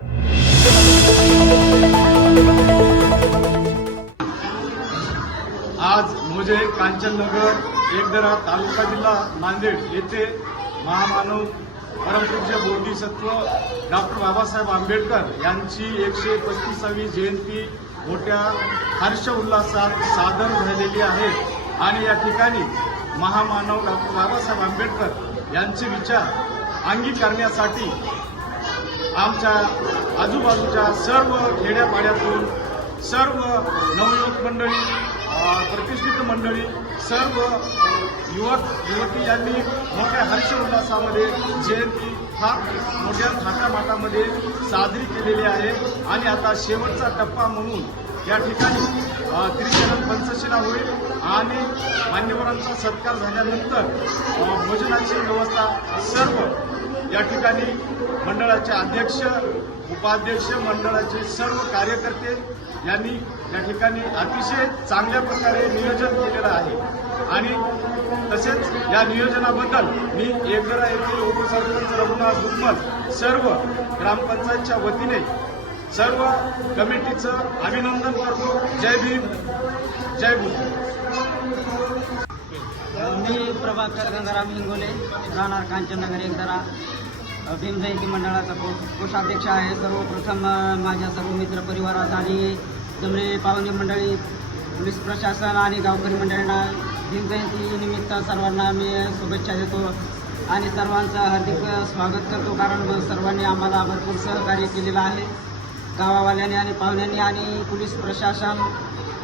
आज मोजे कांचननगर एकदरा तालुका जिल्हा नांदेड येथे महामानव परमपूज्य बोधिसत्व डॉक्टर बाबासाहेब आंबेडकर यांची 135वी जयंती मोठ्या हर्ष उल्हासात सादर झालेली आहे आणि या ठिकाणी महामानव डॉक्टर बाबासाहेब आंबेडकर यांचे विचार अंगीकारण्यासाठी आमच्या आजूबाजूच्या सर्व खेड्यापाड्यातून सर्व नवयुवक मंडळी, प्रतिष्ठित मंडळी, सर्व युवक युवती यांनी मोठ्या हर्ष उल्हासामध्ये जयंती फार मोठ्या थाटामाटामध्ये साजरी केलेली आहे आणि आता शेवटचा टप्पा म्हणून या ठिकाणी त्रिचरण पंचशिला होईल आणि मान्यवरांचा सत्कार झाल्यानंतर भोजनाची व्यवस्था सर्व या ठिकाणी मंडळाचे अध्यक्ष, उपाध्यक्ष, मंडळाचे सर्व कार्यकर्ते यांनी या ठिकाणी अतिशय चांगल्या प्रकारे नियोजन केलेलं आहे आणि तसेच या नियोजनाबद्दल मी एकदरा येथील उपसरपंच रघुनाथ दुग्मल सर्व ग्रामपंचायतच्या वतीने सर्व कमिटीचं अभिनंदन करतो. जय भीम, जय बुद्ध. मी प्रभाकर गंगाराम हिंगोले, राहणार कांचननगर एकदरा, भीम जयंती मंडळाचा कोषाध्यक्ष आहे. सर्वप्रथम माझ्या सर्व मित्र परिवारात आणि जमलेली पाहुणे मंडळी, पोलीस प्रशासन आणि गावकरी मंडळींना भीम जयंती निमित्त सर्वांना मी शुभेच्छा देतो आणि सर्वांचं हार्दिक स्वागत करतो. कारण सर्वांनी आम्हाला भरपूर सहकार्य केलेलं आहे. गावावाल्यांनी आणि पाहुण्यांनी आणि पोलीस प्रशासन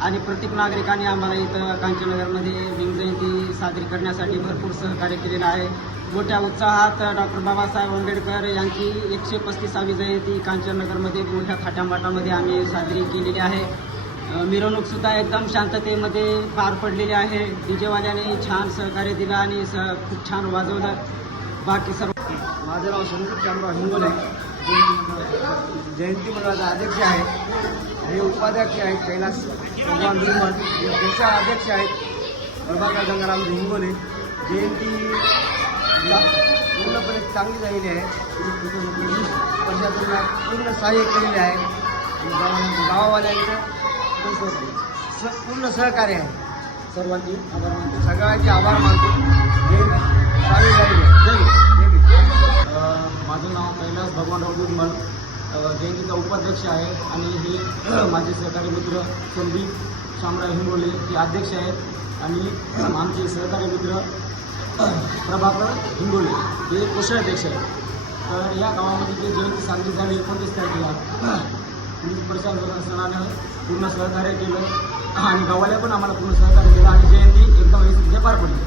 आणि प्रत्येक नागरिकांनी आम्हाला इथं कांचननगरमध्ये भीम जयंती साजरी करण्यासाठी भरपूर सहकार्य केलेलं आहे. मोठ्या उत्साहात डॉक्टर बाबासाहेब आंबेडकर यांची 135वी जयंती कांचननगरमध्ये मोठ्या थाटामाटामध्ये आम्ही साजरी केलेली आहे. मिरवणूकसुद्धा एकदम शांततेमध्ये पार पडलेली आहे. डीजेवाल्याने छान सहकार्य दिलं आणि खूप छान वाजवलं. बाकी सर्व माझं नाव संदीप शामराव हिंगोले, जयंती मंडळाचा अध्यक्ष आहे. हे उपाध्यक्ष आहेत कैलास भगवान दुर्मल, देशा अध्यक्ष आहेत प्रभाकर गंगाराम हिंगोले. जयंती पूर्णपणे चांगली झालेली आहे. प्रशासनाला पूर्ण सहाय्य केलेले आहे. गावावाल्यांचं पूर्ण सहकार्य आहे. सर्वांचे आभार मानतो, सगळ्यांचे आभार मानतो. जयंती चांगली झालेली आहे. माझं नाव कैलास भगवानराव दुर्मल, जयंतीचा उपाध्यक्ष आहे आणि हे माझे सहकारी मित्र संदीप शामराव हिंगोले हे अध्यक्ष आहेत आणि आमचे सहकारी मित्र प्रभाकर हिंगोले हे कोषाध्यक्ष आहेत. तर या गावामध्ये जे जयंती साजरी झाली 29 तारखेला पोलीस प्रशासनानं पूर्ण सहकार्य केलं आणि गावाला पण आम्हाला पूर्ण सहकार्य केलं आणि जयंती एकदम यशस्वीपणे पार पडली.